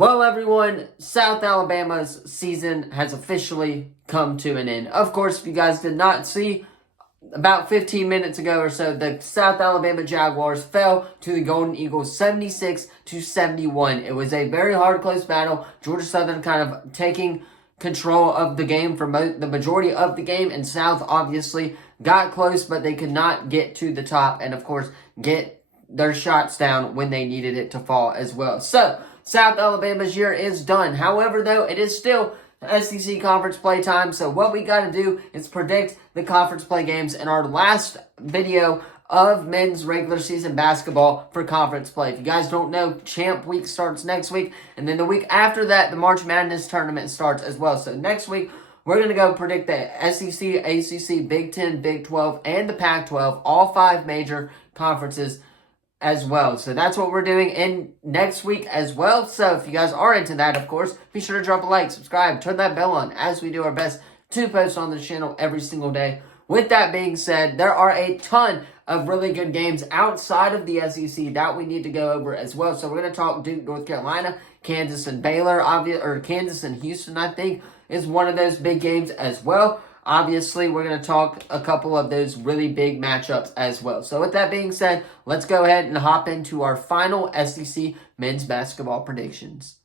Well, everyone, South Alabama's season has officially come to an end. Of course, if you guys did not see, about 15 minutes ago or so, the South Alabama Jaguars fell to the Golden Eagles 76-71. It was a very hard, close battle. Georgia Southern kind of taking control of the game for the majority of the game, and South obviously got close, but they could not get to the top and, of course, get their shots down when they needed it to fall as well. So, South Alabama's year is done. However, though, it is still SEC conference play time. So what we got to do is predict the conference play games in our last video of men's regular season basketball for conference play. If you guys don't know, Champ Week starts next week. And then the week after that, the March Madness tournament starts as well. So next week, we're going to go predict the SEC, ACC, Big 10, Big 12, and the Pac-12, all five major conferences as well. So that's what we're doing in next week as well. So if you guys are into that, of course, be sure to drop a like, subscribe, turn that bell on as we do our best to post on the channel every single day. With that being said, there are a ton of really good games outside of the SEC that we need to go over as well. So we're going to talk Duke, North Carolina, Kansas and Baylor, or Kansas and Houston, I think, is one of those big games as well. Obviously, we're going to talk a couple of those really big matchups as well. So with that being said, let's go ahead and hop into our final SEC men's basketball predictions.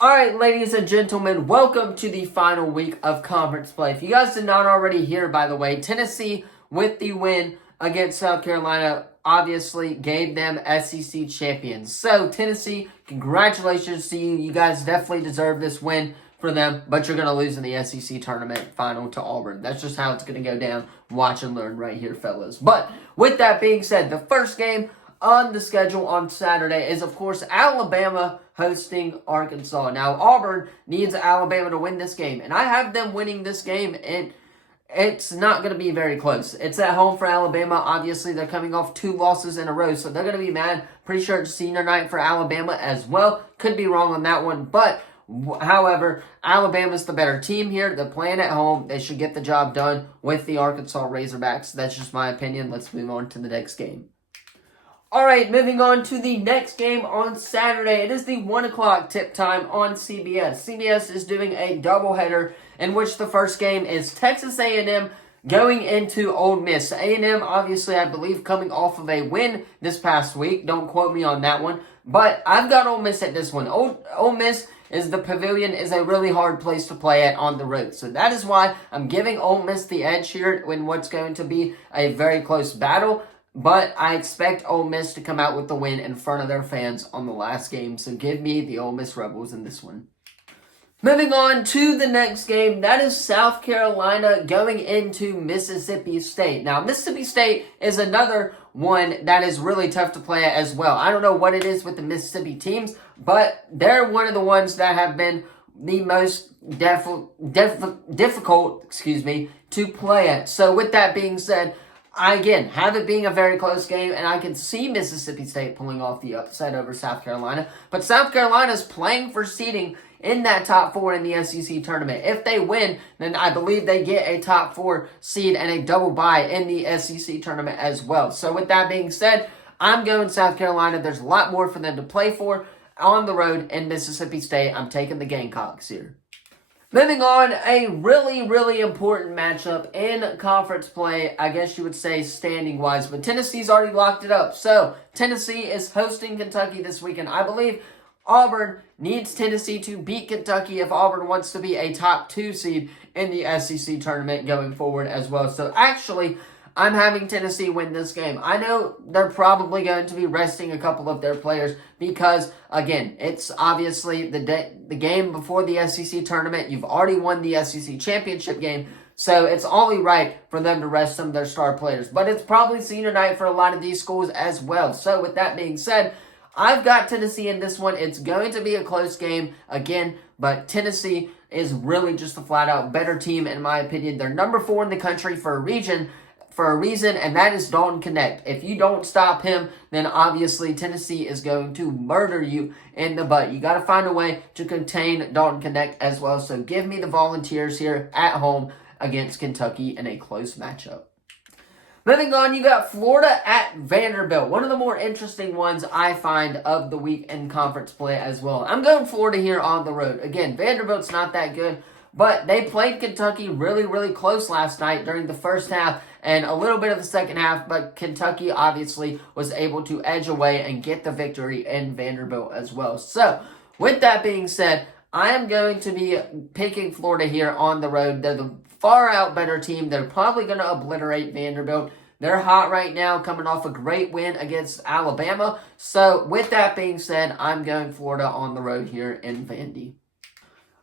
All right, ladies and gentlemen, welcome to the final week of conference play. If you guys did not already hear, by the way, Tennessee with the win against South Carolina obviously gave them SEC champions. So, Tennessee, congratulations to you. You guys definitely deserve this win for them, but you're going to lose in the SEC tournament final to Auburn. That's just how it's going to go down. Watch and learn right here, fellas. But with that being said, the first game on the schedule on Saturday is, of course, Alabama hosting Arkansas. Now, Auburn needs Alabama to win this game, and I have them winning this game, and it's not going to be very close. It's at home for Alabama. Obviously, they're coming off 2 losses in a row, so they're going to be mad. Pretty sure it's senior night for Alabama as well. Could be wrong on that one, but however, Alabama's the better team here. They're playing at home. They should get the job done with the Arkansas Razorbacks. That's just my opinion. Let's move on to the next game. All right, moving on to the next game on Saturday. It is the 1 o'clock tip time on CBS. CBS is doing a doubleheader in which the first game is Texas A&M going into Ole Miss. A&M, obviously, I believe, coming off of a win this past week. Don't quote me on that one. But I've got Ole Miss at this one. Ole Miss is the Pavilion is a really hard place to play at on the road. So that is why I'm giving Ole Miss the edge here in what's going to be a very close battle. But I expect Ole Miss to come out with the win in front of their fans on the last game. So give me the Ole Miss Rebels in this one. Moving on to the next game, that is South Carolina going into Mississippi State. Now, Mississippi State is another one that is really tough to play at as well. I don't know what it is with the Mississippi teams, but they're one of the ones that have been the most difficult, to play at. So with that being said, I, again, have it being a very close game, and I can see Mississippi State pulling off the upset over South Carolina. But South Carolina is playing for seeding in that top 4 in the SEC tournament. If they win, then I believe they get a top 4 seed and a double bye in the SEC tournament as well. So with that being said, I'm going South Carolina. There's a lot more for them to play for on the road in Mississippi State. I'm taking the Gamecocks here. Moving on, a really, really important matchup in conference play, I guess you would say standing-wise, but Tennessee's already locked it up. So, Tennessee is hosting Kentucky this weekend. I believe Auburn needs Tennessee to beat Kentucky if Auburn wants to be a top 2 seed in the SEC tournament going forward as well. So, actually, I'm having Tennessee win this game. I know they're probably going to be resting a couple of their players because, again, it's obviously the game before the SEC tournament. You've already won the SEC championship game, so it's only right for them to rest some of their star players. But it's probably senior night for a lot of these schools as well. So with that being said, I've got Tennessee in this one. It's going to be a close game again, but Tennessee is really just a flat-out better team in my opinion. They're number 4 in the country for a reason, and that is Dalton Knecht. If you don't stop him, then obviously Tennessee is going to murder you in the butt. You got to find a way to contain Dalton Knecht as well. So give me the Volunteers here at home against Kentucky in a close matchup. Moving on, you got Florida at Vanderbilt. One of the more interesting ones I find of the week in conference play as well. I'm going Florida here on the road. Again, Vanderbilt's not that good, but they played Kentucky really, really close last night during the first half and a little bit of the second half, but Kentucky obviously was able to edge away and get the victory in Vanderbilt as well. So, with that being said, I am going to be picking Florida here on the road. They're the far out better team. They're probably going to obliterate Vanderbilt. They're hot right now, coming off a great win against Alabama. So, with that being said, I'm going Florida on the road here in Vandy.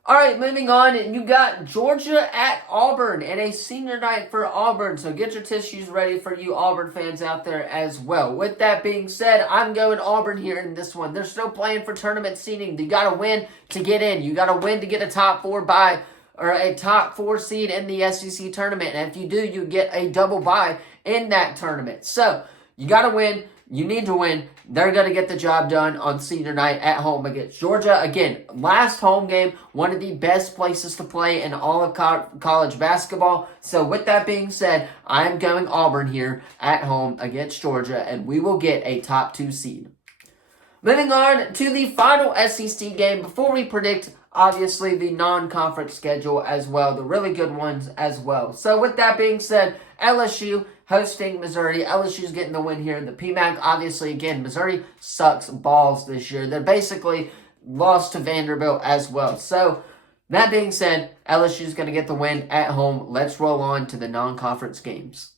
All right, moving on, you got Georgia at Auburn and a senior night for Auburn. So get your tissues ready for you Auburn fans out there as well. With that being said, I'm going Auburn here in this one. They're still playing for tournament seeding. You got to win to get in. You got to win to get a top 4 bye or a top 4 seed in the SEC tournament. And if you do, you get a double bye in that tournament. So you got to win. You need to win. They're going to get the job done on senior night at home against Georgia. Again, last home game, one of the best places to play in all of college basketball. So with that being said, I'm going Auburn here at home against Georgia, and we will get a top 2 seed. Moving on to the final SEC game before we predict, obviously, the non-conference schedule as well, the really good ones as well. So with that being said, LSU hosting Missouri. LSU's getting the win here in the PMAC. Obviously, again, Missouri sucks balls this year. They're basically lost to Vanderbilt as well. So, that being said, LSU's going to get the win at home. Let's roll on to the non-conference games.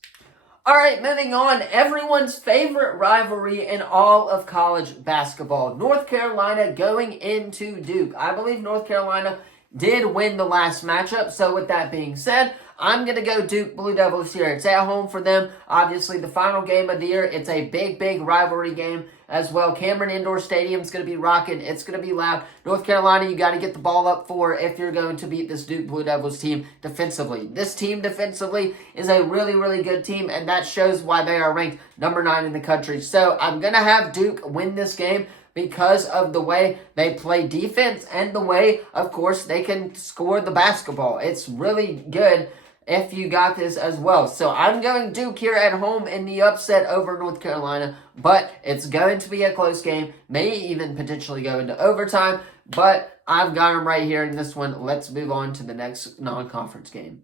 All right, moving on. Everyone's favorite rivalry in all of college basketball. North Carolina going into Duke. I believe North Carolina did win the last matchup. So with that being said, I'm going to go Duke Blue Devils here. It's at home for them. Obviously, the final game of the year. It's a big, big rivalry game as well. Cameron Indoor Stadium is going to be rocking. It's going to be loud. North Carolina, you got to get the ball up for if you're going to beat this Duke Blue Devils team defensively. This team defensively is a really, really good team, and that shows why they are ranked number 9 in the country. So I'm going to have Duke win this game because of the way they play defense and the way, of course, they can score the basketball. It's really good if you got this as well. So I'm going Duke here at home in the upset over North Carolina, but it's going to be a close game, may even potentially go into overtime, but I've got them right here in this one. Let's move on to the next non-conference game.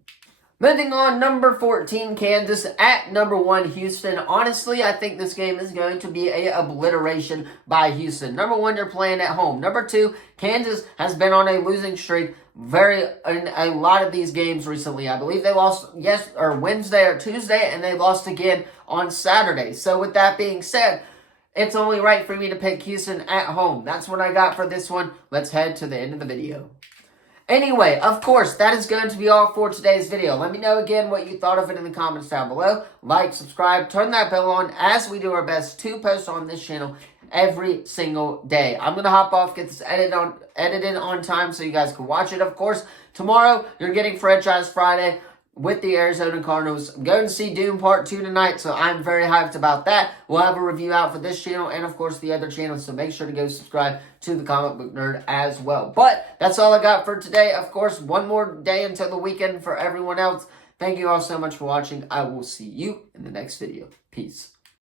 Moving on, number 14, Kansas at number 1, Houston. Honestly, I think this game is going to be a obliteration by Houston. Number 1, you're playing at home. Number 2, Kansas has been on a losing streak in a lot of these games recently. I believe they lost Wednesday or Tuesday, and they lost again on Saturday. So with that being said, it's only right for me to pick Houston at home. That's what I got for this one. Let's head to the end of the video. Anyway, of course, that is going to be all for today's video. Let me know again what you thought of it in the comments down below. Like, subscribe, turn that bell on as we do our best to post on this channel every single day. I'm going to hop off, get this edited on time so you guys can watch it. Of course, tomorrow you're getting Franchise Friday with the Arizona Cardinals. I'm going to see Doom Part 2 tonight, so I'm very hyped about that. We'll have a review out for this channel and, of course, the other channels, so make sure to go subscribe to the Comic Book Nerd as well. But that's all I got for today. Of course, one more day until the weekend for everyone else. Thank you all so much for watching. I will see you in the next video. Peace.